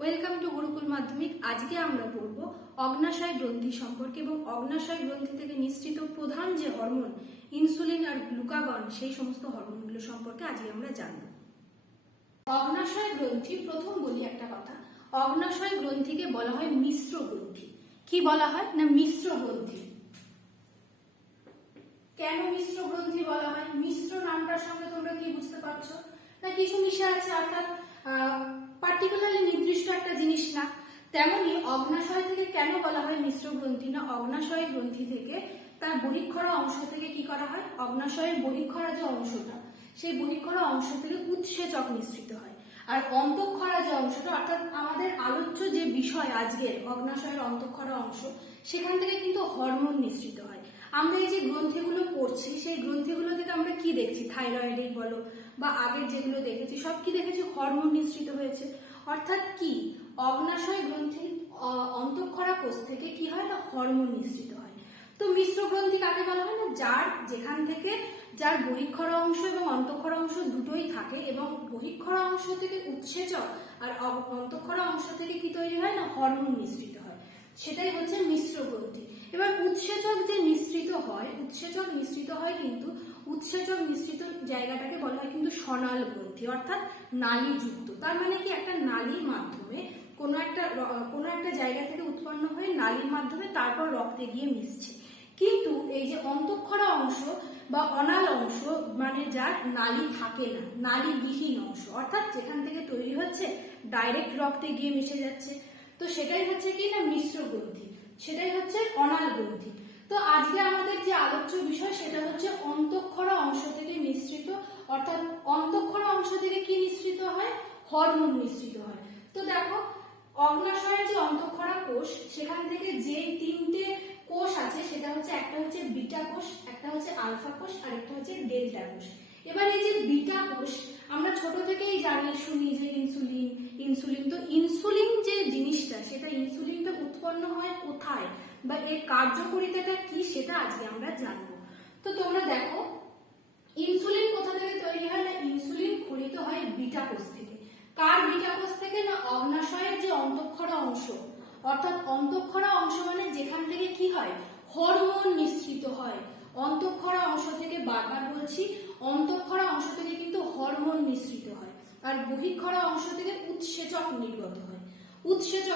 Welcome to Gurukul মাধ্যমিক। আজকে আমরা পড়ব অগ্নাশয় গ্রন্থি সম্পর্কে এবং অগ্নাশয় গ্রন্থি থেকে নিঃসৃত প্রধান যে হরমোন ইনসুলিন আর গ্লুকাগন সেই সমস্ত হরমোনগুলো সম্পর্কে আজকে আমরা জানব। অগ্নাশয় গ্রন্থি, প্রথম বলি একটা কথা, অগ্নাশয় গ্রন্থিকে বলা হয় মিশ্র গ্রন্থি। কি বলা হয় না মিশ্র গ্রন্থি। কেন মিশ্র গ্রন্থি বলা হয়? মিশ্র নামটার সঙ্গে তোমরা কি বুঝতে পারছো না কিছু মিশে আছে, অর্থাৎ পার্টিকুলারলি নির্দিষ্ট একটা জিনিস না। তেমনি অগ্নাশয় থেকে কেন বলা হয় মিশ্র গ্রন্থি না, অগ্নাশয় গ্রন্থি থেকে তার বহিঃক্ষরা অংশ থেকে কি করা হয়, অগ্নাশয়ের বহিঃক্ষরা যে অংশটা সেই বহিঃক্ষরা অংশ থেকে উৎসেচক নিঃসৃত হয়। আর অন্তঃক্ষরা যে অংশটা, অর্থাৎ আমাদের আলোচ্য যে বিষয় আজকের অগ্নাশয়ের অন্তঃক্ষরা অংশ, সেখান থেকে কিন্তু হরমোন নিঃসৃত হয়। আমরা এই যে গ্রন্থিগুলো পড়ছি সেই গ্রন্থিগুলো থেকে আমরা কি দেখছি, থাইরয়েডই বলো বা আগের যেগুলো দেখেছি সব কি দেখেছি, হরমোন নিঃসৃত হয়েছে। অর্থাৎ কি অগ্নাশয় গ্রন্থির অন্তঃক্ষরা কোষ থেকে কি হয় না হরমোন নিঃসৃত হয়। তো মিশ্র গ্রন্থি কাকে বলা হয় না, যেখান থেকে যার বহিঃক্ষরা অংশ এবং অন্তঃক্ষরা অংশ দুটোই থাকে এবং বহিঃক্ষরা অংশ থেকে উৎসেচক আর অন্তঃক্ষরা অংশ থেকে কি তৈরি হয় না হরমোন নিঃসৃত হয়, সেটাই হচ্ছে মিশ্র গ্রন্থি। এবার উৎসেচক যে নিঃসৃত হয় কিন্তু উৎসেচক নিঃসৃত জায়গাটাকে বলা হয় কিন্তু সনাল গ্রন্থি, অর্থাৎ নালীযুক্ত। তার মানে কি একটা নালীর মাধ্যমে কোনো একটা জায়গা থেকে উৎপন্ন হয়ে নালীর মাধ্যমে তারপর রক্তে গিয়ে মিশছে। কিন্তু এই যে অন্তঃক্ষরা অংশ বা অনাল অংশ, মানে যার নালী থাকে না, নালীবিহীন অংশ, অর্থাৎ যেখান থেকে তৈরি হচ্ছে ডাইরেক্ট রক্তে গিয়ে মিশে যাচ্ছে, তো সেটাই হচ্ছে কি না মিশ্র গ্রন্থি, সেটাই হচ্ছে অনাল গ্রন্থি। তো আজকে আমাদের যে আলোচ্য বিষয় সেটা হচ্ছে অন্তঃক্ষরা অংশ থেকে নিঃসৃত, অর্থাৎ অন্তঃক্ষরা অংশ থেকে কি নিঃসৃত হয়, হরমোন নিঃসৃত হয়। তো দেখো অগ্নাশয়ের যে অন্তঃক্ষরা কোষ, সেখান থেকে যে তিনটে কোষ আছে সেটা হচ্ছে, একটা হচ্ছে বিটা কোষ, একটা হচ্ছে আলফা কোষ আর একটা হচ্ছে ডেল্টা কোষ। এবার এই যে বিটা কোষ আমরা ছোট থেকেই জানি শুনি যে ইনসুলিন তো ইনসুলিন যে জিনিসটা, সেটা ইনসুলিনটা উৎপন্ন হয় কোথায় বা এর কার্যকারিতাটা কি সেটা আজকে আমরা জানবো। তো তোমরা দেখো ইনসুলিন কোথা থেকে তৈরি হয় না, ইনসুলিন খরিত হয় বিটা কোষ থেকে। কার বিটা কোষ থেকে না অগ্নাশয়ের যে অন্তঃক্ষরা অংশ, অর্থাৎ অন্তঃক্ষরা অংশ মানে যেখান থেকে কি হয় হরমোন নিঃসৃত হয়। অন্তঃক্ষরা অংশ থেকে, বারবার বলছি, অন্তঃক্ষরা অংশ থেকে কিন্তু হরমোন নিঃসৃত হয় আর বহিঃক্ষরা অংশ থেকে উৎসেচক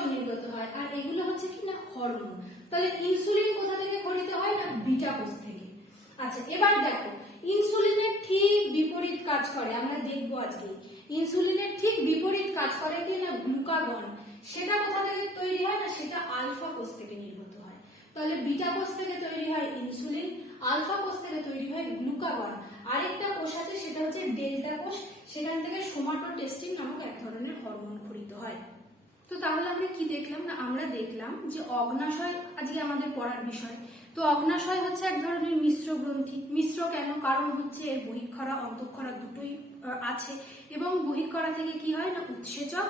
নির্গত হয় আর এগুলো হচ্ছে কি না হরমোন। তাহলে ইনসুলিন কোথা থেকে খরিত হয় না বিটা কোষ থেকে। আচ্ছা এবার দেখো ইনসুলিনের ঠিক বিপরীত কাজ করে, আমরা দেখবো আজকে ইনসুলিনের ঠিক বিপরীত কাজ করে কি না গ্লুকাগন। সেটা কোথা থেকে তৈরি হয় না, সেটা আলফা কোষ থেকে নির্গত হয়। তাহলে বিটা কোষ থেকে তৈরি হয় ইনসুলিন, আলফা কোষ থেকে তৈরি হয় গ্লুকাগন। আরেকটা কোষ আছে সেটা হচ্ছে ডেল্টা কোষ, সেখান থেকে সোমাটোটেস্টিন নামক এক ধরনের হরমোন খরিত হয়। তো তাহলে আমরা কি দেখলাম না, আমরা দেখলাম যে অগ্নাশয় আজকে আমাদের পড়ার বিষয়। তো অগ্নাশয় হচ্ছে এক ধরনের মিশ্র গ্রন্থি। মিশ্র কেন, কারণ হচ্ছে এর বহিঃক্ষরা অন্তঃক্ষরা দুটোই আছে এবং বহিঃক্ষরা থেকে কি হয় না উৎসেচক,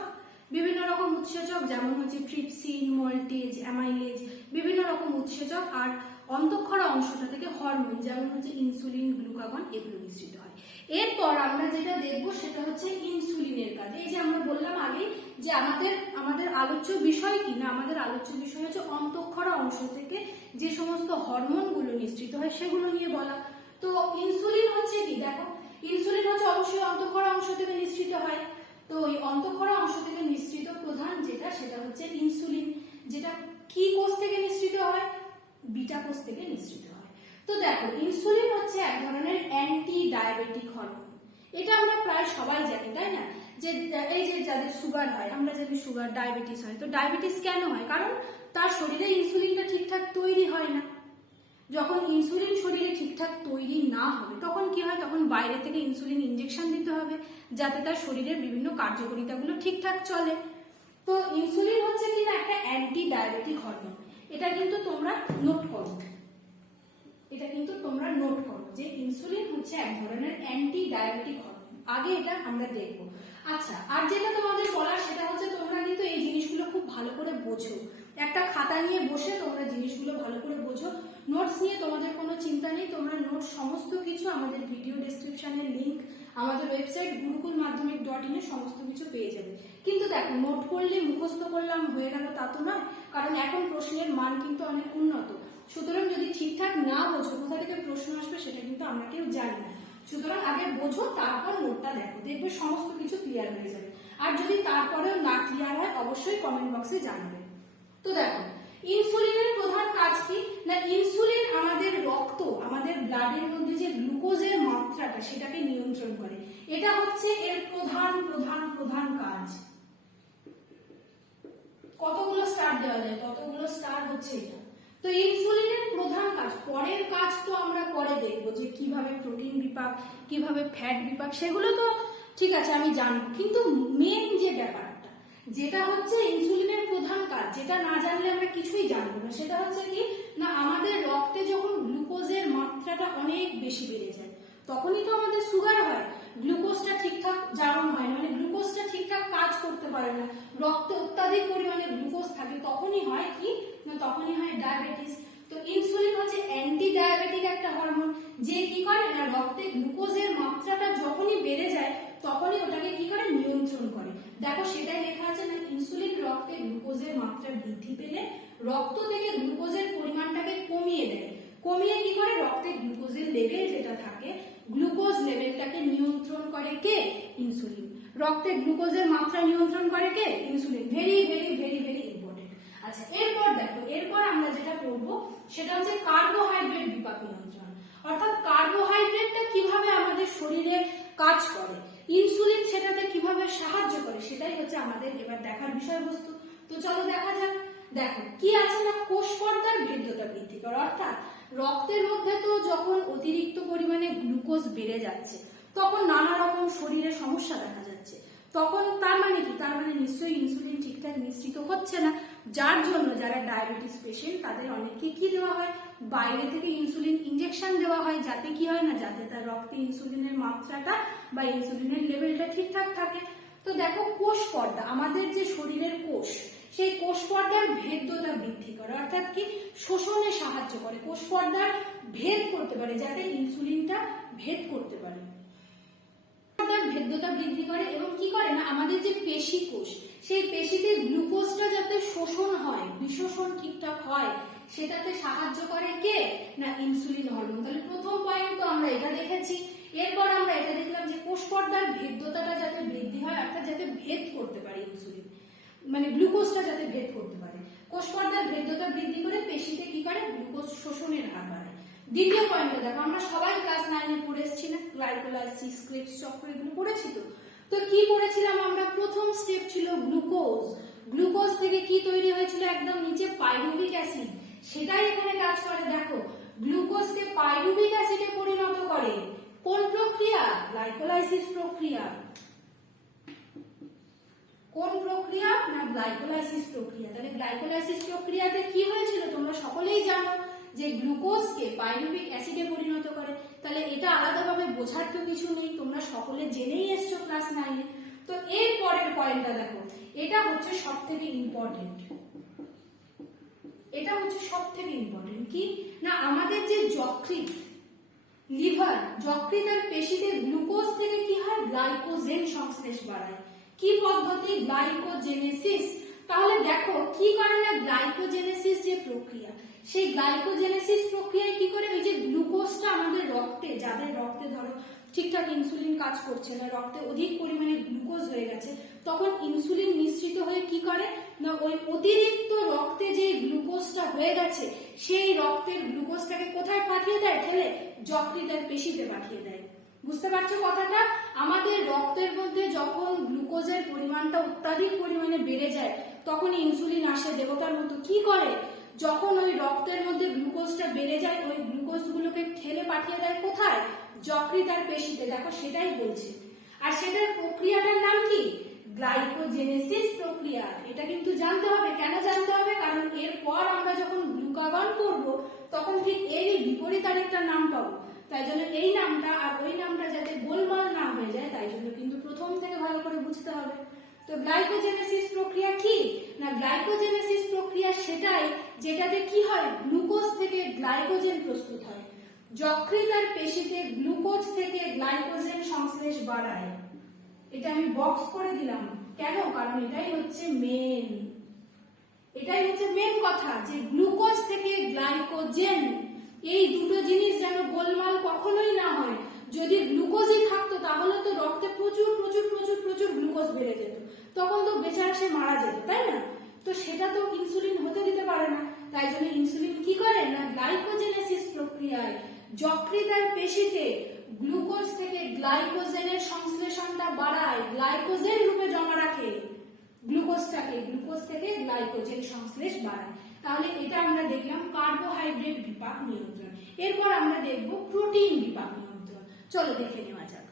বিভিন্ন রকম উৎসেচক যেমন হচ্ছে ট্রিপসিন, মল্টেজ, অ্যামাইলেজ, বিভিন্ন রকম উৎসেচক, আর অন্তঃক্ষরা অংশটা থেকে হরমোন যেমন হচ্ছে ইনসুলিন, গ্লুকাগন এগুলো নিঃসৃত হয়। এরপর আমরা যেটা দেখবো সেটা হচ্ছে ইনসুলিনের কাজ। এই যে আমরা বললাম আগে যে আমাদের আলোচ্য বিষয় কি না, আমাদের আলোচ্য বিষয় হচ্ছে অন্তঃক্ষরা অংশ থেকে যে সমস্ত হরমোনগুলো নিঃসৃত হয় সেগুলো নিয়ে বলা। তো ইনসুলিন হচ্ছে কি, দেখো ইনসুলিন হচ্ছে অবশ্যই অন্তঃক্ষরা অংশ থেকে নিঃসৃত হয়। তো ওই অন্তঃক্ষরা অংশ থেকে নিঃসৃত প্রধান যেটা সেটা হচ্ছে ইনসুলিন, যেটা কি কোষ থেকে নিঃসৃত হয়, বিটা কোষ থেকে নিঃসৃত হয়। তো দেখো ইনসুলিন হচ্ছে এক ধরনের অ্যান্টি ডায়াবেটিক হরমোন। এটা আমরা প্রায় সবাই জানি তাই না, যে এই যে যাদের সুগার হয়, আমরা জানি সুগার ডায়াবেটিস হয়। তো ডায়াবেটিস কেন হয়, কারণ তার শরীরে ইনসুলিনটা ঠিকঠাক তৈরি হয় না। যখন ইনসুলিন শরীরে ঠিকঠাক তৈরি না হবে তখন কি হয়, তখন বাইরে থেকে ইনসুলিন ইনজেকশন দিতে হবে যাতে তার শরীরের বিভিন্ন কার্যকারিতাগুলো ঠিকঠাক চলে। তো ইনসুলিন হচ্ছে কিনা একটা অ্যান্টি ডায়াবেটিক হরমোন। এটা কিন্তু তোমরা নোট করো, যে ইনসুলিন হচ্ছে এক ধরনের অ্যান্টি ডায়াবেটিক হরমোন। আগে এটা আমরা দেখবো। আচ্ছা আর যেটা তোমাদের বলার সেটা হচ্ছে তোমরা কিন্তু এই জিনিসগুলো খুব ভালো করে বোঝো, একটা খাতা নিয়ে বসে তোমরা জিনিসগুলো ভালো করে বোঝো। নোটস নিয়ে তোমাদের কোনো চিন্তা নেই, তোমরা নোটস সমস্ত কিছু আমাদের ভিডিও ডেসক্রিপশনের লিংক আমাদের ওয়েবসাইট gurukulmadhyamik.in এ সমস্ত কিছু পেয়ে যাবে। কিন্তু দেখো, নোট করলে মুখস্থ করলাম হয়ে গেল তা তো নয়, কারণ এখন প্রশ্নের মান কিন্তু অনেক উন্নত। সুতরাং যদি ঠিকঠাক না বোঝো, কোথা থেকে প্রশ্ন আসবে সেটা কিন্তু আমরা কেউ জানি না। সুতরাং আগে বোঝো, তারপর নোটটা দেখো, দেখবে সমস্ত কিছু ক্লিয়ার হয়ে যাবে। আর যদি তারপরেও না ক্লিয়ার হয় অবশ্যই কমেন্ট বক্সে জানাবে। তো দেখো, ইনসুলিনের প্রধান কাজ কি না, ইনসুলিন আমাদের রক্ত, আমাদের ব্লাডের মধ্যে যে গ্লুকোজের মাত্রাটা সেটাকে নিয়ন্ত্রণ করে। এটা হচ্ছে এর প্রধান প্রধান প্রধান কাজ। কতগুলো স্টার দেওয়া যায়, ততগুলো স্টার হচ্ছে এটা। তো ইনসুলিনের প্রধান কাজ, পরের কাজ তো আমরা পরে দেখবো, যে কিভাবে প্রোটিন বিপাক, কিভাবে ফ্যাট বিপাক, সেগুলো তো ঠিক আছে আমি জানবো, কিন্তু মেন যে ব্যাপারটা যেটা হচ্ছে ইনসুলিনের প্রধান কাজ, যেটা না জানলে আমরা কিছুই জানবো না, সেটা হচ্ছে কি না, আমাদের রক্তে যখন গ্লুকোজের মাত্রাটা অনেক বেশি বেড়ে যায় তখনই তো আমাদের সুগার হয়। গ্লুকোজটা ঠিকঠাক জারণ হয় না, মানে গ্লুকোজটা ঠিকঠাক কাজ করতে পারে না, রক্তে অত্যাধিক পরিমাণে গ্লুকোজ থাকে, তখনই হয় কি না, তখনই হয় ডায়াবেটিস। তো ইনসুলিন হচ্ছে অ্যান্টি ডায়াবেটিক একটা হরমোন, যে কি করে না, রক্তে গ্লুকোজের মাত্রাটা যখনই বেড়ে যায় তখনই ওটাকে কি করে, নিয়ন্ত্রণ করে। দেখো সেটাই লেখা আছে না, ইনসুলিন রক্তে গ্লুকোজের মাত্রা বৃদ্ধি পেলে রক্ত থেকে গ্লুকোজের পরিমাণটাকে কমিয়ে দেয়, কমিয়ে কি করে, রক্তে গ্লুকোজের লেভেল যেটা থাকে, গ্লুকোজ লেভেলটাকে নিয়ন্ত্রণ করে কে, ইনসুলিন। রক্তে গ্লুকোজের মাত্রা নিয়ন্ত্রণ করে কে, insulin. Very very very very important. আচ্ছা, এরপর দেখো, এরপর আমরা যেটা করবো সেটা হচ্ছে কার্বোহাইড্রেট বিপাক নিয়ন্ত্রণ, অর্থাৎ কার্বোহাইড্রেটটা কিভাবে আমাদের শরীরে কাজ করে, ইনসুলিন সেটাতে কিভাবে সাহায্য করে, সেটাই হচ্ছে আমাদের এবার দেখার বিষয়বস্তু। তো চলো দেখা যাক। দেখো কি আছে না, কোষ পর্দার ভেদ্যতা বৃদ্ধি করে, অর্থাৎ রক্তের মধ্যে তো যখন অতিরিক্ত পরিমাণে গ্লুকোজ বেড়ে যাচ্ছে তখন নানা রকম শরীরে সমস্যা দেখা যাচ্ছে, তখন তার মানে কি, তার মানে নিশ্চয়ই ইনসুলিন ঠিকঠাক নিঃসৃত হচ্ছে না, যার জন্য যারা ডায়াবেটিস পেশেন্ট তাদের অনেককে কি দেওয়া হয়, বাইরে থেকে ইনসুলিন ইনজেকশন দেওয়া হয়, যাতে কি হয় না, যাতে তার রক্তে ইনসুলিনের মাত্রাটা বা ইনসুলিনের লেভেলটা ঠিকঠাক থাকে। তো দেখো, কোষ পর্দা, আমাদের যে শরীরের কোষ, সেই কোষ পর্দার ভেদ্যতা বৃদ্ধি করে, অর্থাৎ কি শোষণে সাহায্য করে, কোষ পর্দার ভেদ করতে পারে, যাতে ইনসুলিনটা ভেদ করতে পারে, ভেদ্যতা বৃদ্ধি করে। এবং কি করে না, আমাদের যে পেশি কোষ, সেই পেশিতে গ্লুকোজটা যাতে শোষণ হয়, বিশোষণ ঠিকঠাক হয়, সেটাতে সাহায্য করে কে না, ইনসুলিন হরমোন। তাহলে প্রথম পয়েন্ট তো আমরা এটা দেখেছি। এরপর আমরা এটা দেখলাম যে কোষ পর্দার ভেদ্যতাটা যাতে বৃদ্ধি হয়, অর্থাৎ যাতে ভেদ করতে পারে ইনসুলিন, মানে গ্লুকোজটা যাতে ভেদ করতে পারে। কোষ পর্দার ভেদ্যতা বৃদ্ধি করে পেশিতে কি করে, গ্লুকোজ শোষণের হার বাড়ায়। দ্বিতীয় পয়েন্টে দেখো, আমরা সবাই ক্লাস 9 এ পড়েছি না, গ্লাইকোলাইসিস, ক্রেবস চক্র, এগুলো পড়েছি। তো কি পড়েছিলাম আমরা, প্রথম স্টেপ ছিল গ্লুকোজ, গ্লুকোজ থেকে কি তৈরি হয়েছিল, একদম নিচে পাইরুভিক অ্যাসিড, সেটাই এখানে কাজ করে। দেখো, গ্লুকোজকে পাইরুভিক অ্যাসিডে পরিণত করে, কোন প্রক্রিয়া, গ্লাইকোলাইসিস প্রক্রিয়া। কোন প্রক্রিয়া না, গ্লাইকোলাইসিস প্রক্রিয়া। তাহলে গ্লাইকোলাইসিস প্রক্রিয়াতে কি হয়েছিল তোমরা সকলেই জানো, যে গ্লুকোজকে পাইরুভিক অ্যাসিডে পরিণত করে। তাহলে এটা আলাদাভাবে বোঝার তো কিছু নেই, তোমরা সকলে জেনেই এসছো ক্লাস 9 এ। তো এর পরের পয়েন্টটা দেখো, এটা হচ্ছে সবথেকে ইম্পর্টেন্ট, এটা হচ্ছে সবথেকে ইম্পর্টেন্ট কি না, আমাদের যে যকৃৎ, লিভার, যকৃৎ আর পেশিতে গ্লুকোজ থেকে কি হয়, গ্লাইকোজেন সংশ্লেষ বাড়ায়। কি পদ্ধতি, গ্লাইকোজেনেসিস। তাহলে দেখো কি করে না, গ্লাইকোজেনেসিস যে প্রক্রিয়া, সেই গ্লাইকোজেনেসিস প্রক্রিয়ায় কি করে, ওই যে গ্লুকোজটা আমাদের রক্তে, যাদের রক্তে ধরো ঠিকঠাক ইনসুলিন কাজ করছে না, রক্তে অধিক পরিমাণে গ্লুকোজ হয়ে গেছে, তখন ইনসুলিন নিঃসৃত হয়ে কি করে না, ওই অতিরিক্ত রক্তে যে গ্লুকোজটা হয়ে গেছে সেই রক্তের গ্লুকোজটাকে কোথায় পাঠিয়ে দেয়, ঠেলে যকৃতের পেশিতে পাঠিয়ে দেয়। বুঝতে পারছো কথাটা, আমাদের রক্তের মধ্যে যখন গ্লুকোজের পরিমাণটা অত্যাধিক পরিমাণে বেড়ে যায় তখন ইনসুলিন আসে দেবতার মতো, কি করে, যখন ওই রক্তের মধ্যে গ্লুকোজটা বেড়ে যায় ওই গ্লুকোজগুলোকে ঠেলে পাঠিয়ে দেয় কোথায়, যকৃৎ আর পেশিতে। দেখো সেটাই বলছে, আর সেটার প্রক্রিয়াটার নাম কি, গ্লাইকোজেনেসিস প্রক্রিয়া। এটা কিন্তু জানতে হবে। কেন জানতে হবে, কারণ এরপর আমরা যখন গ্লুকাগন করব তখন ঠিক এরই বিপরীত আরেকটা নাম পাবো, তাই জন্য এই নামটা আর ওই নামটা যাতে গোলমাল না হয়ে যায়, তাই জন্য কিন্তু প্রথম থেকে ভালো করে বুঝতে হবে। তো গ্লাইকোজেনেসিস প্রক্রিয়া কি না, গ্লাইকোজেনেসিস প্রক্রিয়া সেটাই যেটাতে কি হয়, গ্লুকোজ থেকে গ্লাইকোজেন প্রস্তুত হয়। যকৃতার পেশিতে গ্লুকোজ থেকে গ্লাইকোজেন সংশ্লেষ বাড়ায়। এটা আমি বক্স করে দিলাম কেন, কারণ এটাই হচ্ছে মেন কথা, যে গ্লুকোজ থেকে গ্লাইকোজেন এই দুটো জিনিস যেন গোলমাল কখনোই না হয়। যদি গ্লুকোজই থাকতো তাহলে তো রক্তে প্রচুর প্রচুর প্রচুর প্রচুর গ্লুকোজ বেড়ে যেত, তখন তো বেচারা সে মারা যেত, তাই না? তো সেটা তো ইনসুলিন হতে দিতে পারে না। তাই জন্য ইনসুলিন কি করে না, গ্লাইকোজেনেসিস প্রক্রিয়ায় যকৃতার পেশিতে গ্লুকোজ থেকে গ্লাইকোজেনের সংশ্লেষণটা বাড়ায়, গ্লাইকোজেন রূপে জমা রাখে গ্লুকোজ থেকে গ্লাইকোজেন সংশ্লেষ বাড়ায়। তাহলে এটা আমরা দেখলাম কার্বোহাইড্রেট বিপাক নিয়ন্ত্রণ। এরপর আমরা দেখব প্রোটিন বিপাক নিয়ন্ত্রণ। চলো দেখে নেওয়া যাক।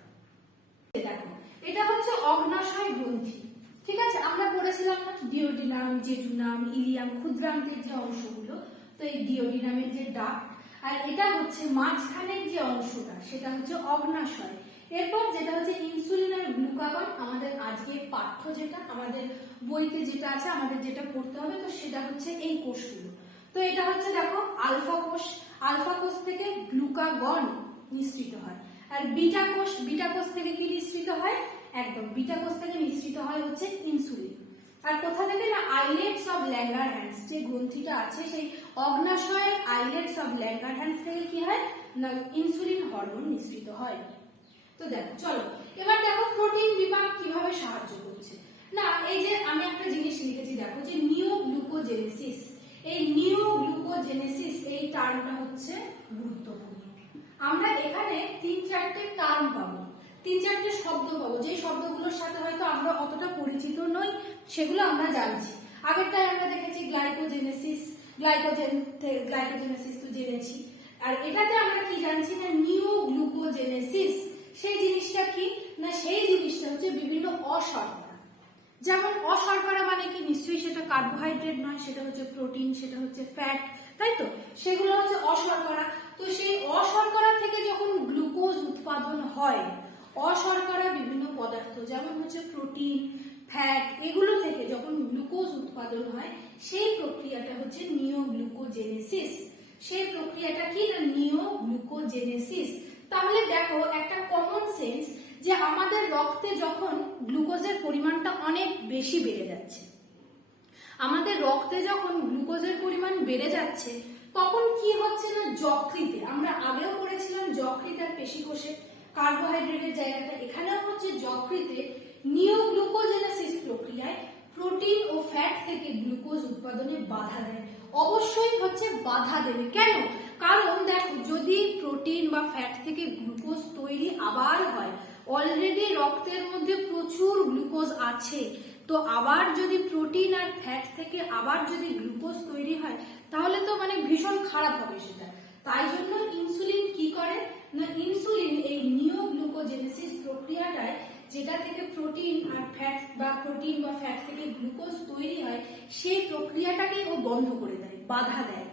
দেখো, এটা হচ্ছে অগ্নাশয় গ্রন্থি, ঠিক আছে? আমরা পড়েছিলাম না ডিওডিনাম, জেজুনাম, ইলিয়াম, ক্ষুদ্রান্তের যে অংশগুলো। তো এই ডিওডিনামের যে ডাক্ট, আর এটা হচ্ছে মাঝখানের যে অংশটা, সেটা হচ্ছে অগ্নাশয়। এরপর যেটা হচ্ছে ইনসুলিন আর গ্লুকাগন, আমাদের আজকে পাঠ্য যেটা আমাদের বইতে যেটা আছে, আমাদের যেটা পড়তে হবে, তো সেটা হচ্ছে এই কোষগুলো। তো এটা হচ্ছে দেখো আলফা কোষ থেকে গ্লুকাগন নিঃসৃত হয়। আর বিটা কোষ থেকে কি নিঃসৃত হয়? একদম বিটা কোষ থেকে নিঃসৃত হয় হচ্ছে ইনসুলিন। আর কোথা থেকে না, আইলেটস অফ ল্যাঙ্গারহ্যান্স যে গ্রন্থিটা আছে, সেই অগ্নাশয়ের আইলেটস অফ ল্যাঙ্গারহ্যান্স থেকে কি হয় না, ইনসুলিন হরমোন নিঃসৃত হয়। তো দেখো, চলো এবার দেখো প্রোটিন বিপাক কিভাবে সাহায্য করছে। না, এই যে আমি একটা জিনিস লিখেছি, দেখো যে নিওগ্লুকোজেনেসিস, এই নিওগ্লুকোজেনেসিস এই টার্মটা হচ্ছে গুরুত্বপূর্ণ। আমরা এখানে 3-4টে টার্ম পাবো, 3-4টে শব্দ পাবো, যে শব্দগুলোর সাথে হয়তো আমরা অতটা পরিচিত নই, সেগুলো আমরা জানছি। আগেরটায় আমরা দেখেছি গ্লাইকোজেনেসিস, গ্লাইকোজেনেসিস তো জেনেছি। আর এটাতে আমরা কি জানছি না, নিওগ্লুকোজেনেসিস। সেই জিনিসটা কি না, সেই জিনিসটা হচ্ছে বিভিন্ন অশর্করা। যেমন অশর্করা মানে কি, নিশ্চয়ই সেটা কার্বোহাইড্রেট নয়, সেটা হচ্ছে প্রোটিন, সেটা হচ্ছে ফ্যাট, তাই তো? সেগুলো হচ্ছে অশর্করা। তো সেই অশর্করা থেকে যখন গ্লুকোজ উৎপাদন হয়, অশর্করা বিভিন্ন পদার্থ যেমন হচ্ছে প্রোটিন, ফ্যাট, এগুলো থেকে যখন গ্লুকোজ উৎপাদন হয়, সেই প্রক্রিয়াটা হচ্ছে নিওগ্লুকোজেনেসিস। সেই প্রক্রিয়াটা কি না, নিওগ্লুকোজেনেসিস। তাহলে দেখো একটা কমন সেন্স, যে আমাদের রক্তে যখন গ্লুকোজের পরিমাণটা অনেক বেশি বেড়ে যাচ্ছে, আমাদের রক্তে যখন গ্লুকোজের পরিমাণ বেড়ে যাচ্ছে, তখন কি হচ্ছে না, যকৃতে, আমরা আগেও পড়েছিলাম যকৃত আর পেশিকোষে কার্বোহাইড্রেটের জায়গাটা, এখানেও হচ্ছে যকৃতে নিওগ্লুকোজেনেসিস প্রক্রিয়ায় প্রোটিন ও ফ্যাট থেকে গ্লুকোজ উৎপাদনে বাধা দেয়। অবশ্যই হচ্ছে বাধা দেবে, কেন? কারণ দেখো, যদি প্রোটিন বা ফ্যাট থেকে গ্লুকোজ তৈরি আবার হয়, অলরেডি রক্তের মধ্যে প্রচুর গ্লুকোজ আছে, তো আবার যদি প্রোটিন আর ফ্যাট থেকে আবার যদি গ্লুকোজ তৈরি হয়, তাহলে তো মানে ভীষণ খারাপ হবে সেটা। তাই জন্য ইনসুলিন কি করে না, ইনসুলিন এই নিওগ্লুকোজেনেসিস প্রক্রিয়াটায়, যেটা থেকে প্রোটিন আর ফ্যাট বা প্রোটিন বা ফ্যাট থেকে গ্লুকোজ তৈরি হয়, সেই প্রক্রিয়াটাকে ও বন্ধ করে দেয়, বাধা দেয়।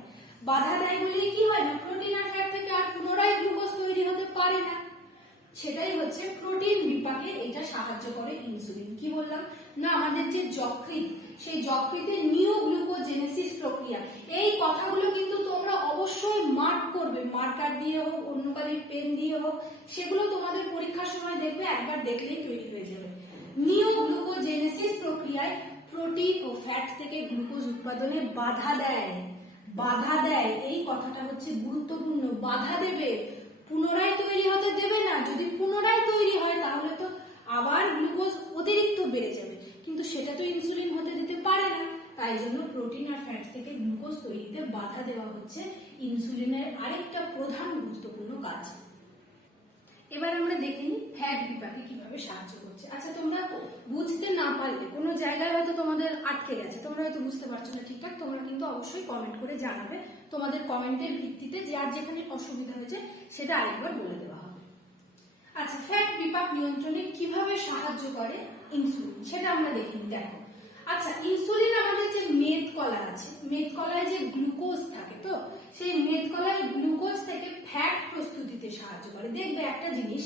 বাধা দেয় বলে কি হয় না, প্রোটিন আর ফ্যাট থেকে আর পুনরায় গ্লুকোজ তৈরি হতে পারে না। সেটাই হচ্ছে প্রোটিন বিপাকে এটা সাহায্য করে ইনসুলিন। কি বললাম না, আমাদের যে যকৃৎ, সেই যকৃতে নিওগ্লুকোজেনেসিস প্রক্রিয়া, এই কথাগুলো কিন্তু তোমরা অবশ্যই মার্ক করবে, মার্কার দিয়ে হোক, অন্য কারোর পেন দিয়ে হোক, সেগুলো তোমাদের পরীক্ষার সময় দেখবে, একবার দেখলেই তৈরি হয়ে যাবে। নিওগ্লুকোজেনেসিস প্রক্রিয়ায় প্রোটিন ও ফ্যাট থেকে গ্লুকোজ উৎপাদনে বাধা দেয়, বাধা দেয়, এই কথাটা হচ্ছে গুরুত্বপূর্ণ। বাধা দেবে, পুনরায় তৈরি হতে দেবে না। যদি পুনরায় তৈরি হয়, তাহলে তো আবার গ্লুকোজ অতিরিক্ত বেড়ে যাবে, কিন্তু সেটা তো ইনসুলিন হতে দিতে পারে না। তাই জন্য প্রোটিন আর ফ্যাট থেকে গ্লুকোজ তৈরিতে বাধা দেওয়া হচ্ছে ইনসুলিনের আরেকটা প্রধান গুরুত্বপূর্ণ কাজ। এবার আমরা দেখে নিই ফ্যাট বিপাকে কিভাবে সাহায্য করছে। আচ্ছা, তোমরা বুঝতে না পারলে, কোনো জায়গায় হয়তো তোমাদের আটকে গেছে, তোমরা হয়তো বুঝতে পারছো না ঠিকঠাক, তোমরা কিন্তু অবশ্যই কমেন্ট করে জানাবে। তোমাদের কমেন্টের ভিত্তিতে যার যেখানে অসুবিধা হয়েছে সেটা আরেকবার বলে দেওয়া হবে। আচ্ছা, ফ্যাট বিপাক নিয়ন্ত্রণে কিভাবে সাহায্য করে ইনসুলিন, সেটা আমরা দেখে নিই। দেখো, আচ্ছা, ইনসুলিন আমাদের যে মেদকলা আছে, মেদকলায় যে গ্লুকোজ থাকে, তো সেই মেদকলায় গ্লুকোজ থেকে ফ্যাট প্রস্তুতিতে সাহায্য করে। দেখবে একটা জিনিস,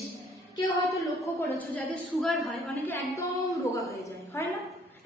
কেউ হয়তো লক্ষ্য করেছো, যাদের সুগার হয়, অনেকে একদম রোগা হয়ে যায়, হয় না?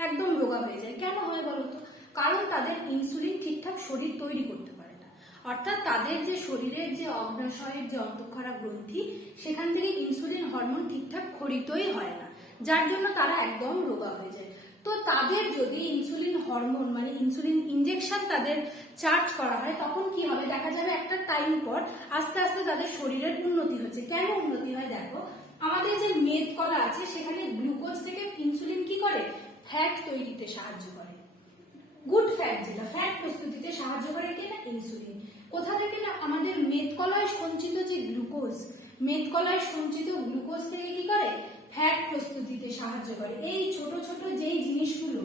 একদম রোগা হয়ে যায়, কেন হয় বলো তো? কারণ তাদের ইনসুলিন ঠিকঠাক শরীর তৈরি করতে পারে না। অর্থাৎ তাদের যে শরীরের যে অগ্নাশয়ের যে অন্তঃক্ষরা গ্রন্থি সেখান থেকে ইনসুলিন হরমোন ঠিকঠাক খরিতই হয় না, যার জন্য তারা একদম রোগা হয়ে যায়। তো তাদের যদি ইনসুলিন হরমোন মানে ইনসুলিন ইনজেকশন তাদের চার্জ করা হয়, তখন কি হবে দেখা যাবে একটা টাইম পর আস্তে আস্তে তাদের শরীরের উন্নতি হচ্ছে। কেন উন্নতি হয় দেখো, আমাদের যে মেদ কলা আছে সেখানে গ্লুকোজ থেকে ইনসুলিন কি করে, ফ্যাট তৈরিতে সাহায্য করে। গুড ফ্যাট, যেটা ফ্যাট প্রস্তুতিতে সাহায্য করে কে না, ইনসুলিন। কোথা থেকে না, আমাদের মেদ কলায় সঞ্চিত যে গ্লুকোজ, মেদ কলায় সঞ্চিত গ্লুকোজ থেকে কি করে, ফ্যাট প্রস্তুতিতে সাহায্য করে। এই ছোট ছোট যেই জিনিসগুলো,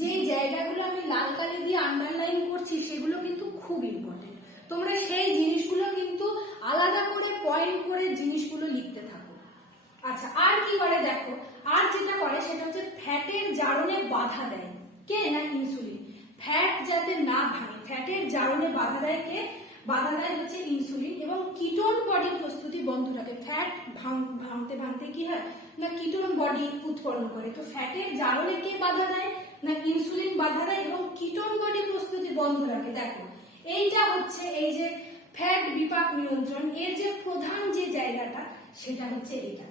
যেই জায়গাগুলো আমি লাল কালি দিয়ে আন্ডারলাইন করছি সেগুলো কিন্তু খুব ইম্পর্টেন্ট। তোমরা সেই জিনিসগুলো কিন্তু আলাদা করে পয়েন্ট করে জিনিসগুলো লিখতে থাকো। আচ্ছা, আর কি করে দেখো, আর যেটা করে সেটা হচ্ছে ফ্যাটের জারণে বাধা দেয় কে না, ইনসুলিন। ফ্যাট যাতে না ভাঙে, ফ্যাটের জারণে বাধা দেয় কে, বাধা দেয় হচ্ছে ইনসুলিন। এবং কিটোন বডি প্রস্তুতি বন্ধ রাখে। ফ্যাট ভাঙতে ভাঙতে কি হয় না, কিটোন বডি উৎপন্ন করে। তো ফ্যাটের জারণে কে বাধা দেয় না, ইনসুলিন বাধা দেয় এবং কিটোন বডি প্রস্তুতি বন্ধ রাখে। দেখো এইটা হচ্ছে এই যে ফ্যাট বিপাক নিয়ন্ত্রণ, এর যে প্রধান যে জায়গাটা সেটা হচ্ছে এটা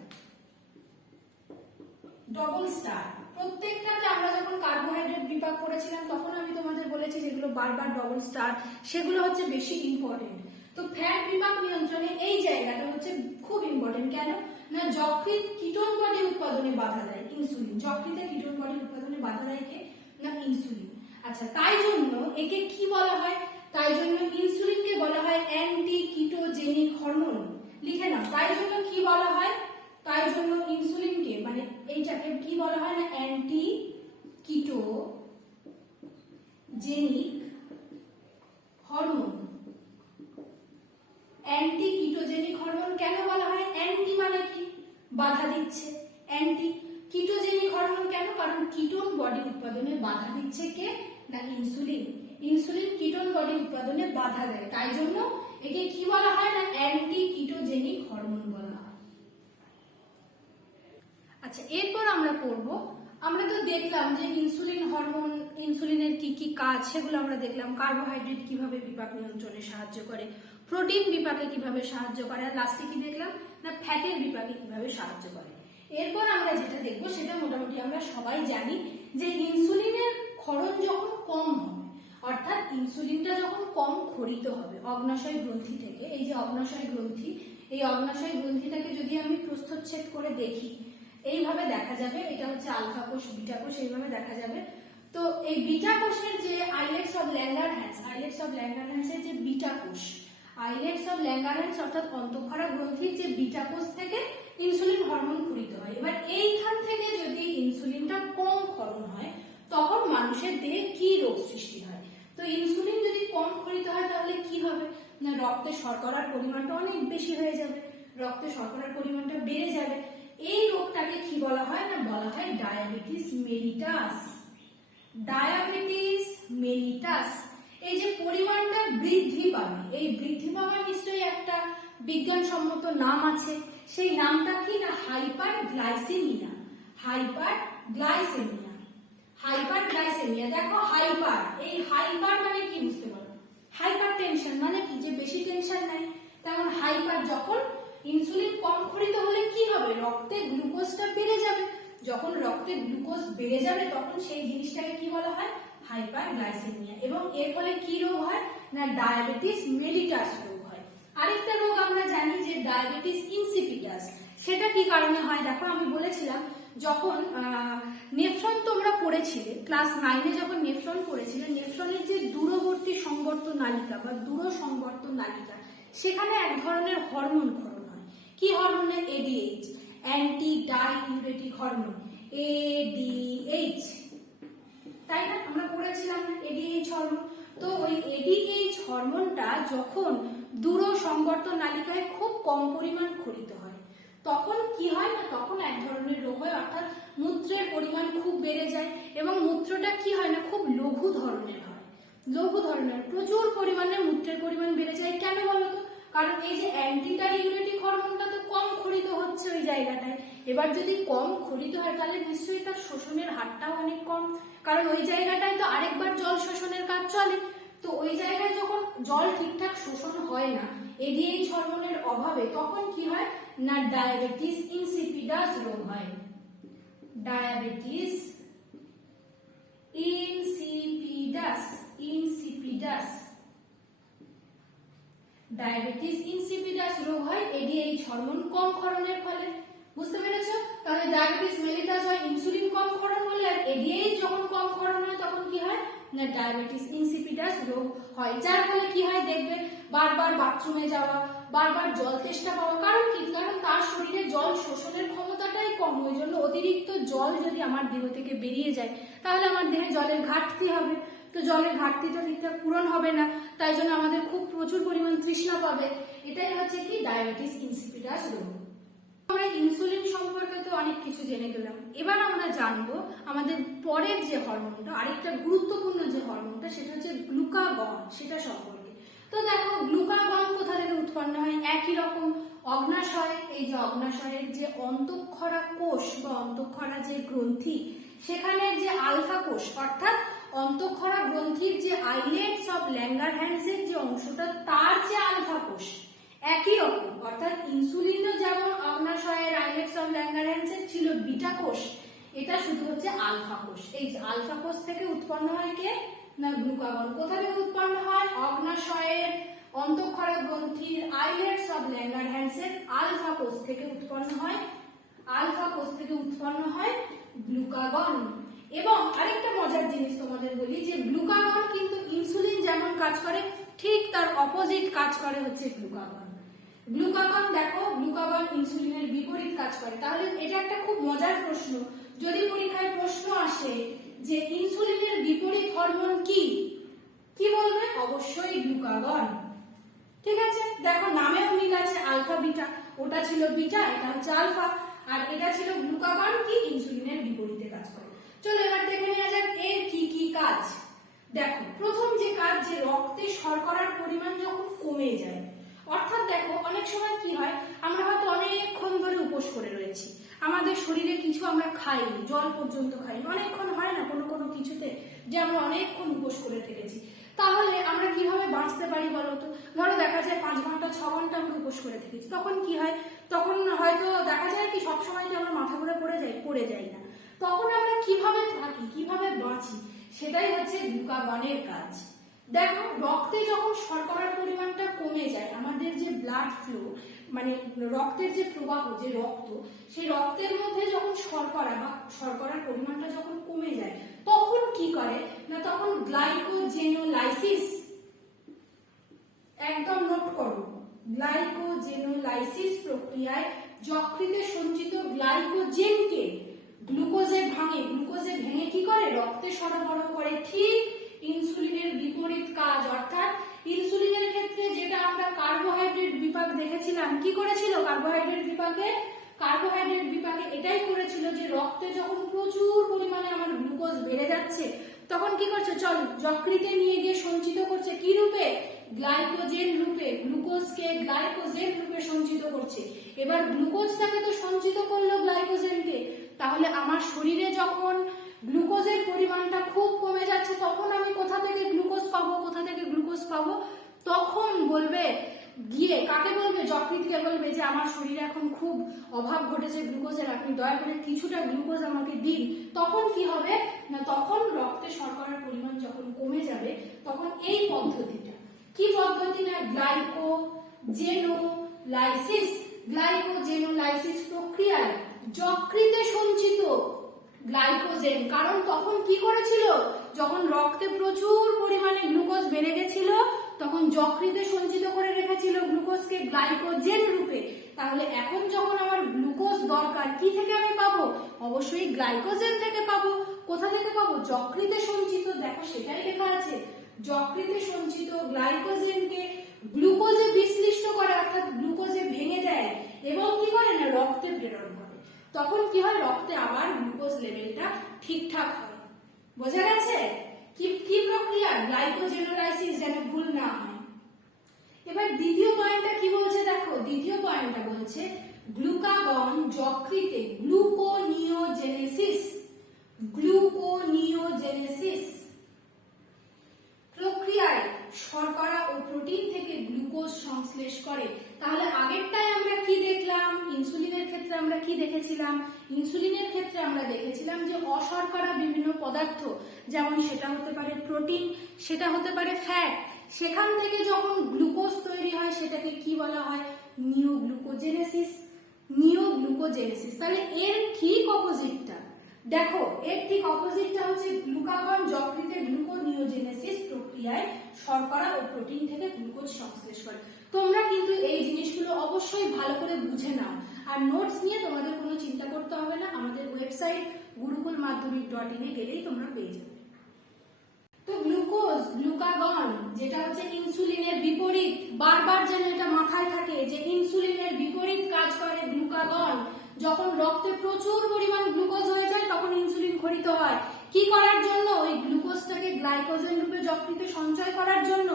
ডবল স্টার। প্রত্যেকটাতে আমরা যখন কার্বোহাইড্রেট বিপাক করেছিলাম তখন আমি তোমাদের বলেছি যেগুলো বারবার ডবল স্টার সেগুলো হচ্ছে বেশি ইম্পর্টেন্ট। তো ফ্যাট বিপাক নিয়ন্ত্রণে এই জায়গাটা হচ্ছে খুব ইম্পর্টেন্ট। কেন না, যকৃৎ কিটোন বডি উৎপাদনে বাধা দেয় ইনসুলিন। যকৃতে কিটোন বডি উৎপাদনে বাধা দেয় কে না, ইনসুলিন। আচ্ছা, তাই জন্য একে কি বলা হয়, তাই জন্য ইনসুলিনকে বলা হয় অ্যান্টি কিটোজেনিক হরমোন। লিখে নাও, তাই জন্য কি বলা হয়, তাই জন্য ইনসুলিনকে মানে এইটাকে কি বলা হয় না, anti ketogenic hormone. Anti ketogenic hormone কেন বলা হয়, অ্যান্টি মানে কি, বাধা দিচ্ছে, অ্যান্টি কিটোজেনিক হরমোন কেন, কারণ কিটোন বডি উৎপাদনে বাধা দিচ্ছে কে না, ইনসুলিন। ইনসুলিন কিটোন বডি উৎপাদনে বাধা দেয়, তাই জন্য একে কি বলা হয় না, অ্যান্টি কিটোজেনিক হরমোন বলা হয়। আচ্ছা, এরপর আমরা পড়ব, আমরা তো দেখলাম যে ইনসুলিন হরমোন, ইনসুলিনের কি কি কাজ সেগুলো আমরা দেখলাম। কার্বোহাইড্রেট কিভাবে বিপাক নিয়ন্ত্রণে সাহায্য করে, প্রোটিন বিপাকে কিভাবে সাহায্য করে, আর লাস্টে কি দেখলাম না, ফ্যাটের বিপাকে কিভাবে সাহায্য করে। এরপর আমরা যেটা দেখবো সেটা মোটামুটি আমরা সবাই জানি যে ইনসুলিনের ক্ষরণ যখন কম হবে, অর্থাৎ ইনসুলিনটা যখন কম ক্ষরিত হবে অগ্নাশয় গ্রন্থি থেকে, এই যে অগ্নাশয় গ্রন্থি, এই অগ্নাশয় গ্রন্থিটাকে যদি আমি প্রস্থচ্ছেদ করে দেখি এইভাবে দেখা যাবে, এটা হচ্ছে আলফা কোষ বিটা কোষ, এইভাবে দেখা যাবে। তো এই বিটা কোষের যে islets of Langerhans, islets of ল্যাঙ্গারহ্যান্সের যে বিটা কোষ, আইলেটস অফ ল্যাঙ্গারহ্যান্স অর্থাৎ অন্তঃক্ষরা গ্রন্থির যে বিটা কোষ থেকে ইনসুলিন হরমোন ক্ষরিত হয়। এবার এইখান থেকে যদি ইনসুলিনটা কম ক্ষরণ হয় তখন মানুষের দেহে কি রোগ সৃষ্টি হয়। তো ইনসুলিন যদি কম ক্ষরিত হয় তাহলে কি হবে না, রক্তে শর্করার পরিমাণটা অনেক বেশি হয়ে যাবে, রক্তে শর্করার পরিমাণটা বেড়ে যাবে। এই রোগটাকে কি বলা হয় না, বলা হয় ডায়াবেটিস মেলিটাস। ডায়াবেটিস মেলিটাস, এই যে পরিমাণটা বৃদ্ধি পাবে, এই বৃদ্ধি পাওয়ার নিশ্চয়ই একটা বিজ্ঞানসম্মত নাম আছে, সেই নামটা কি না, hyper glycaemia. Hyper glycaemia, hyper glycaemia. দেখো হাইপার, এই হাইপার মানে কি বুঝতে পারো, হাইপার টেনশন মানে কি, যে বেশি টেনশন নাই। তেমন হাইপার, যখন ইনসুলিন কম ক্ষরিত হলে কি হবে, রক্তে গ্লুকোজটা বেড়ে যাবে। যখন রক্তে গ্লুকোজ বেড়ে যাবে তখন সেই জিনিসটাকে কি বলা হয়, হাইপার গ্লাইসেমিয়া। এবং এর ফলে কি রোগ হয় না, ডায়াবেটিস মেলিটাস রোগ হয়। আরেকটা রোগ আমরা জানি যে ডায়াবেটিস ইনসিপিটাস, সেটা কি কারণে হয় দেখো, আমি বলেছিলাম যখন নেফ্রন তোমরা পড়েছিলে ক্লাস 9-এ, যখন নেফ্রন পড়েছিলে, নেফ্রনের যে দূরবর্তী সংবর্ত নালিকা বা দূর সংবর্ত নালিকা, সেখানে এক ধরনের হরমোন ক্ষরণ হয়। কি hormone, ADH, anti diuretic hormone, ADH, তাই না, আমরা পড়েছিলাম না এডিএইচ হরমোন। তো ওই এডিএইচ হরমোনটা যখন দূর সংবর্ত নালিকায় খুব কম পরিমাণ ক্ষরিত হয় তখন কি হয় না, তখন এক ধরনের রোগ হয়, অর্থাৎ মূত্রের পরিমাণ খুব বেড়ে যায় এবং মূত্রটা কি হয় না, খুব লঘু ধরনের হয়। লঘু ধরনের, প্রচুর পরিমাণে মূত্রের পরিমাণ বেড়ে যায়। কেন বলতো, কারণ এই যে অ্যান্টি ডাইউরেটিক হরমোনটা তো কম ক্ষরিত হচ্ছে ওই জায়গাটায়। এবার যদি কম ক্ষরিত হয় তাহলে নিশ্চয়ই তার শোষণের হারটাও অনেক কম, কারণ ওই জায়গাটায় তো আরেকবার জল শোষণের কাজ চলে। তো ওই জায়গায় যখন জল ঠিকঠাক শোষণ হয় না এডিএইচ হরমোনের অভাবে, তখন কি হয় না ডায়াবেটিস ইনসিপিডাস রোগ হয়। ডায়াবেটিস ইনসিপিডাস রোগ হয় এডিএইচ হরমোন কম ক্ষরণের ফলে। বুঝতে পেরেছো? তাহলে ডায়াবেটিস মেলিটাস হয় ইনসুলিন কম ক্ষরণ হলে, আর এডিএইচ যখন কম ক্ষরণ হয় তখন কি হয় না ডায়াবেটিস ইনসিপিডাস রোগ হয়। যার ফলে কি হয় দেখবে বারবার বাথরুমে যাওয়া, বারবার জল তেষ্টা পাওয়া। কারণ কি? কারণ তার শরীরে জল শোষণের ক্ষমতাটাই কম। ওই জন্য অতিরিক্ত জল যদি আমার দেহ থেকে বেরিয়ে যায় তাহলে আমার দেহে জলের ঘাটতি হবে। তো জলের ঘাটতি তো ঠিকঠাক পূরণ হবে না, তাই জন্য আমাদের খুব প্রচুর পরিমাণ তৃষ্ণা পাবে। এটাই হচ্ছে কি ডায়াবেটিস ইনসিপিডাস রোগ। আমরা ইনসুলিন সম্পর্কে তো অনেক কিছু জেনে গেলাম। এবার আমরা জানবো আমাদের পরের যে হরমোনটা, আরেকটা গুরুত্বপূর্ণ যে হরমোনটা, সেটা হচ্ছে গ্লুকাগন, সেটা সম্পর্কে। তো দেখো গ্লুকাগন কোথা থেকে উৎপন্ন হয়? একই রকম অগ্নাশয়, এই যে অগ্নাশয়ের যে অন্তঃক্ষরা কোষ বা অন্তঃক্ষরা যে গ্রন্থি, সেখানের যে আলফা কোষ অর্থাৎ অন্তঃক্ষরা গ্রন্থির যে আইলেটস অফ ল্যাঙ্গারহ্যান্সের যে অংশটা, তার যে আলফা কোষ একই রকম। অর্থাৎ ইনসুলিনও যেমন অগ্নাশয়ের আইলেটস অফ ল্যাঙ্গারহ্যান্সের ছিল বিটা কোষ, এটা শুধু হচ্ছে আলফা কোষ। এই আলফা কোষ থেকে উৎপন্ন হয় কে না গ্লুকাগন। কোথা থেকে উৎপন্ন হয়? অগ্নাশয়ের অন্তঃক্ষরা গ্রন্থির আইলেটস অফ ল্যাঙ্গারহ্যান্সের আলফা কোষ থেকে উৎপন্ন হয়। আলফা কোষ থেকে উৎপন্ন হয় গ্লুকাগন। এবং আরেকটা মজার জিনিস তোমাদের বলি যে গ্লুকাগন কিন্তু ইনসুলিন যেমন কাজ করে ঠিক তার অপোজিট কাজ করে হচ্ছে গ্লুকাগন। গ্লুকাগন দেখো, গ্লুকাগন ইনসুলিনের বিপরীত কাজ করে। তাহলে এটা একটা খুব মজার প্রশ্ন, যদি পরীক্ষায় প্রশ্ন আসে যে ইনসুলিনের বিপরীত হরমোন কি, কি বলবে? অবশ্যই গ্লুকাগন। ঠিক আছে, দেখো নামেও মিল আছে, আলফা বিটা, ওটা ছিল বিটা, এটা হচ্ছে আলফা, আর এটা ছিল গ্লুকাগন কি ইনসুলিনের বিপরীতে কাজ করে। চলো এবার দেখে নেওয়া যাক এর কি কি কাজ। দেখো প্রথম যে কাজ, যে রক্তে শর্করার পরিমাণ যখন কমে যায়, অর্থাৎ দেখো অনেক সময় কি হয় আমরা হয়তো অনেকক্ষণ ধরে উপোস করে রয়েছি, আমাদের শরীরে কিছু আমরা খাইনি, জল পর্যন্ত খাইনি, অনেকক্ষণ হয় না কোনো কোনো কিছুতে যে আমরা অনেকক্ষণ উপোস করে থেকেছি। তাহলে আমরা কিভাবে বাঁচতে পারি বলতো? ধরো দেখা যায় 5 ঘন্টা 6 ঘন্টা আমরা উপোস করে থেকেছি, তখন কি হয়? তখন হয়তো দেখা যায় কি সবসময় কি আমরা মাথা ঘুরে পড়ে যাই না। তখন আমরা কিভাবে থাকি, কিভাবে বাঁচি, সেটাই হচ্ছে গ্লুকাগনের কাজ। দেখো রক্তে যখন শর্করার পরিমাণটা কমে যায়, আমাদের যে ব্লাড ফ্লো মানে রক্তের যে প্রবাহ, যে রক্ত, সেই রক্তের মধ্যে যখন শর্করা বা শর্করার পরিমাণটা যখন কমে যায়, তখন কি করে না তখন গ্লাইকোজেনোলাইসিস, একদম নোট করো, গ্লাইকোজেনোলাইসিস প্রক্রিয়ায় যকৃতে সঞ্চিত গ্লাইকোজেনকে গ্লুকোজে ভাঙে, গ্লুকোজে ভেঙে কি করে রক্তে সরবরাহ করে। ঠিক ইনসুলিনের বিপরীত কাজ। অর্থাৎ ইনসুলিনের ক্ষেত্রে যেটা আমরা কার্বোহাইড্রেট বিপাক দেখেছিলাম, কি করেছিল কার্বোহাইড্রেট বিপাকে এটাই করেছিল যে রক্তে যখন প্রচুর পরিমাণে আমার গ্লুকোজ বেড়ে যাচ্ছে, তখন কি করছে চল যকৃতে নিয়ে গিয়ে সঞ্চিত করছে কি রূপে? গ্লাইকোজেন রূপে। গ্লুকোজকে গ্লাইকোজেন রূপে সঞ্চিত করছে। এবার গ্লুকোজটাকে তো সঞ্চিত করলো গ্লাইকোজেনকে, তাহলে আমার শরীরে যখন গ্লুকোজের পরিমাণটা খুব কমে যাচ্ছে, তখন আমি কোথা থেকে গ্লুকোজ পাবো? তখন বলবে গিয়ে কাকে বলবে? যকৃতকে বলবে যে আমার শরীরে এখন খুব অভাব ঘটেছে গ্লুকোজের, আপনি দয়া করে কিছুটা গ্লুকোজ আমাকে দিন। তখন কি হবে না তখন রক্তে শর্করার পরিমাণ যখন কমে যাবে, তখন এই পদ্ধতিটা কি পদ্ধতি না গ্লাইকোজেনোলাইসিস প্রক্রিয়ায় যকৃতে সঞ্চিত গ্লাইকোজেন, কারণ তখন কি করেছিল যখন রক্তে প্রচুর পরিমাণে গ্লুকোজ বেড়ে গেছিল, তখন যকৃতে সঞ্চিত করে রেখেছিল গ্লুকোজকে গ্লাইকোজেন রূপে। তাহলে এখন যখন আমার গ্লুকোজ দরকার, কি থেকে আমি পাবো? অবশ্যই গ্লাইকোজেন থেকে পাবো। কোথা থেকে পাবো? যকৃতে সঞ্চিত। দেখো সেটাই লেখা আছে, যকৃতে সঞ্চিত গ্লাইকোজেনকে গ্লুকোজে বিশ্লিষ্ট করে, অর্থাৎ গ্লুকোজে ভেঙে দেয় এবং কি করে না রক্তে প্রেরণ করে। তখন কি হয়? রক্তে আবার গ্লুকোজ লেভেলটা ঠিকঠাক হয়। বোঝা গেছে কি প্রক্রিয়া? গ্লাইকোজেনোলাইসিস, যেন ভুল না হয়। এবার দ্বিতীয় পয়েন্টটা কি বলছে দেখো, দ্বিতীয় পয়েন্টটা বলছে গ্লুকাগন যকৃতে গ্লুকোনিওজেনেসিস প্রক্রিয়ায় সংশ্লেষ করে। তাহলে আগেরটায় আমরা কি দেখলাম? ইনসুলিনের ক্ষেত্রে আমরা কি দেখেছিলাম? ইনসুলিনের ক্ষেত্রে আমরা দেখেছিলাম যে অশর্করা বিভিন্ন পদার্থ, যেমন সেটা হতে পারে প্রোটিন, সেটা হতে পারে ফ্যাট, সেখান থেকে যখন গ্লুকোজ তৈরি হয় সেটাকে কি বলা হয়? নিওগ্লুকোজেনেসিস। নিওগ্লুকোজেনেসিস। তাহলে এর ঠিক অপোজিটটা দেখো, এর ঠিক অপোজিটটা হচ্ছে গ্লুকাগন যকৃতে গ্লুকোনিওজেনেসিস প্রক্রিয়ায় শর্করা ও প্রোটিন থেকে গ্লুকোজ সংশ্লেষ করে। তোমরা কিন্তু এই জিনিসগুলো অবশ্যই ভালো করে বুঝে নাও, আর নোটস নিয়ে তোমাদের কোনো চিন্তা করতে হবে না। আমাদের ওয়েবসাইট gurukulmadhyamik.in এ গেলেই তোমরা পেয়ে যাবে। তো গ্লুকোজ, গ্লুকাগন যেটা হচ্ছে ইনসুলিনের বিপরীত, বারবার যেন এটা মাথায় থাকে যে ইনসুলিনের বিপরীত কাজ করে গ্লুকাগন। যখন রক্তে প্রচুর পরিমাণ গ্লুকোজ হয়ে যায় তখন ইনসুলিন খরিত হয় কি করার জন্য? ওই গ্লুকোজটাকে গ্লাইকোজেন রূপে যকৃতে সঞ্চয় করার জন্য,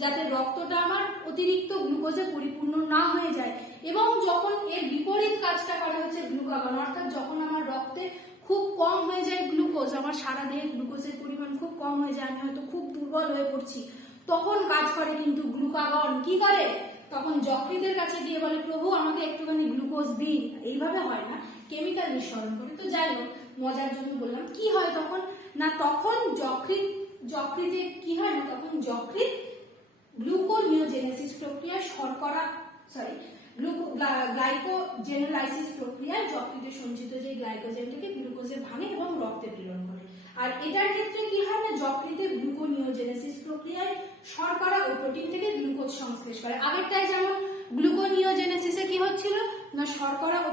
যাতে রক্তটা আমার অতিরিক্ত গ্লুকোজে পরিপূর্ণ না হয়ে যায়। এবং যখন এর বিপরীত কাজটা করে হচ্ছে গ্লুকাগন, অর্থাৎ যখন আমার রক্তে খুব কম হয়ে যায় গ্লুকোজ, আমার সারা দেহে গ্লুকোজের পরিমাণ খুব কম হয়ে যায়, আমি হয়তো খুব দুর্বল হয়ে পড়ছি, তখন কাজ করে কিন্তু গ্লুকাগন। কি করে? তখন যকৃতের কাছে গিয়ে বলে, প্রভু আমাকে একটুখানি গ্লুকোজ দিন। এইভাবে হয় না, কেমিক্যাল নিঃসরণ করে। তো যাই হোক, মজার জন্য বললাম। কি হয় তখন? না তখন যকৃতে কি হয় না, তখন যকৃত গ্লুকোনিওজেনেসিস প্রক্রিয়ায় গ্লাইকোজেনোলাইসিস প্রক্রিয়ায় যকৃতে সঞ্চিত যে গ্লাইকোজেনটাকে গ্লুকোজে ভাঙে এবং রক্তে প্রেরণ করে। আর এটার ক্ষেত্রে কি হয় না, যকৃতে গ্লুকোনিওজেনেসিস প্রক্রিয়ায় শর্করা ও প্রোটিন থেকে গ্লুকোজ সংশ্লেষ করে। আগেরটায় যেমন গ্লুকোনিওজেনেসিসে কি হচ্ছিল না, শর্করা ও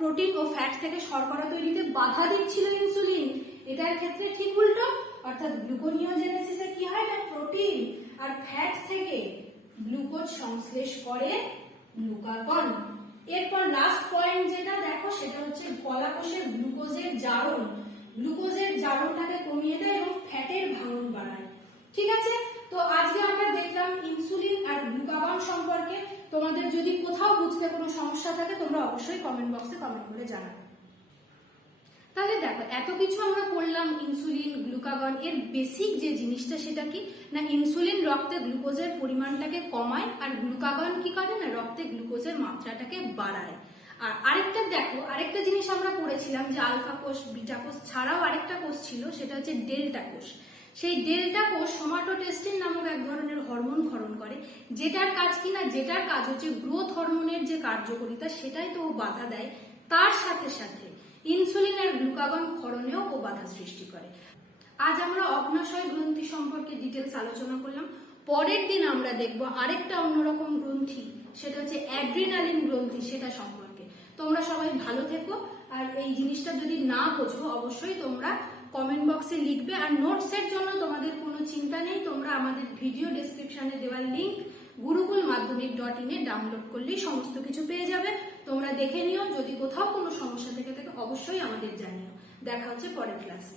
প্রোটিন ও ফ্যাট থেকে শর্করা তৈরিতে বাধা দিচ্ছিল ইনসুলিন। এটার ক্ষেত্রে ঠিক উল্টো, অর্থাৎ গ্লুকোনিওজেনেসিসে কি হয় না, প্রোটিন আর ফ্যাট থেকে গ্লুকোজ সংশ্লেষ করে গ্লুকাগন। এরপর লাস্ট পয়েন্ট যেটা দেখো, সেটা হচ্ছে গলাকোষের গ্লুকোজের জারণ। গ্লুকোজের জারণটাকে কমিয়ে দেয় এবং ফ্যাটের ভাঙন বাড়ায়। ঠিক আছে, তো আজকে আমরা দেখলাম ইনসুলিন আর গ্লুকাগন সম্পর্কে। তোমাদের যদি কোথাও বুঝতে কোনো সমস্যা থাকে তোমরা অবশ্যই কমেন্ট বক্সে কমেন্ট করে জানাবে। তাহলে দেখো, এত কিছু আমরা পড়লাম ইনসুলিন, গ্লুকাগন। এর বেসিক যে জিনিসটা সেটা কি না, ইনসুলিন রক্তে গ্লুকোজের পরিমাণটাকে কমায়, আর গ্লুকাগন কি করে না, রক্তে গ্লুকোজের মাত্রাটাকে বাড়ায়। আর আরেকটা দেখো, আরেকটা জিনিস আমরা পড়েছিলাম যে আলফা কোষ, বিটা কোষ ছাড়াও আরেকটা কোষ ছিল, সেটা হচ্ছে ডেল্টা কোষ। সেই ডেল্টা কোষ সোমাটোটেস্টিন নামক এক ধরনের হরমোন ক্ষরণ করে, যেটার কাজ কি না, যেটার কাজ হচ্ছে গ্রোথ হরমোনের যে কার্যকারিতা সেটাই তো বাধা দেয়, তার সাথে সাথে ইনসুলিন আর গ্লুকাগন ক্ষরণেও ও বাধা সৃষ্টি করে। আজ আমরা অগ্নাশয় গ্রন্থি সম্পর্কে ডিটেলস আলোচনা করলাম। পরের দিন আমরা দেখব আরেকটা অন্যরকম গ্রন্থি, সেটা হচ্ছে অ্যাড্রিনালিন গ্রন্থি, সেটা সম্পর্কে। তোমরা সবাই ভালো থেকো, আর এই জিনিসটা যদি না বোঝো অবশ্যই তোমরা কমেন্ট বক্সে লিখবে। আর নোটসের জন্য তোমাদের কোনো চিন্তা নেই, তোমরা আমাদের ভিডিও ডেসক্রিপশনে দেওয়া লিঙ্ক gurukulmadhyamik.in এ ডাউনলোড করলেই সমস্ত কিছু পেয়ে যাবে। তোমরা দেখে নিও, যদি কোথাও কোনো সমস্যা থেকে থাকে অবশ্যই আমাদের জানিও। দেখা হচ্ছে পরের ক্লাসে।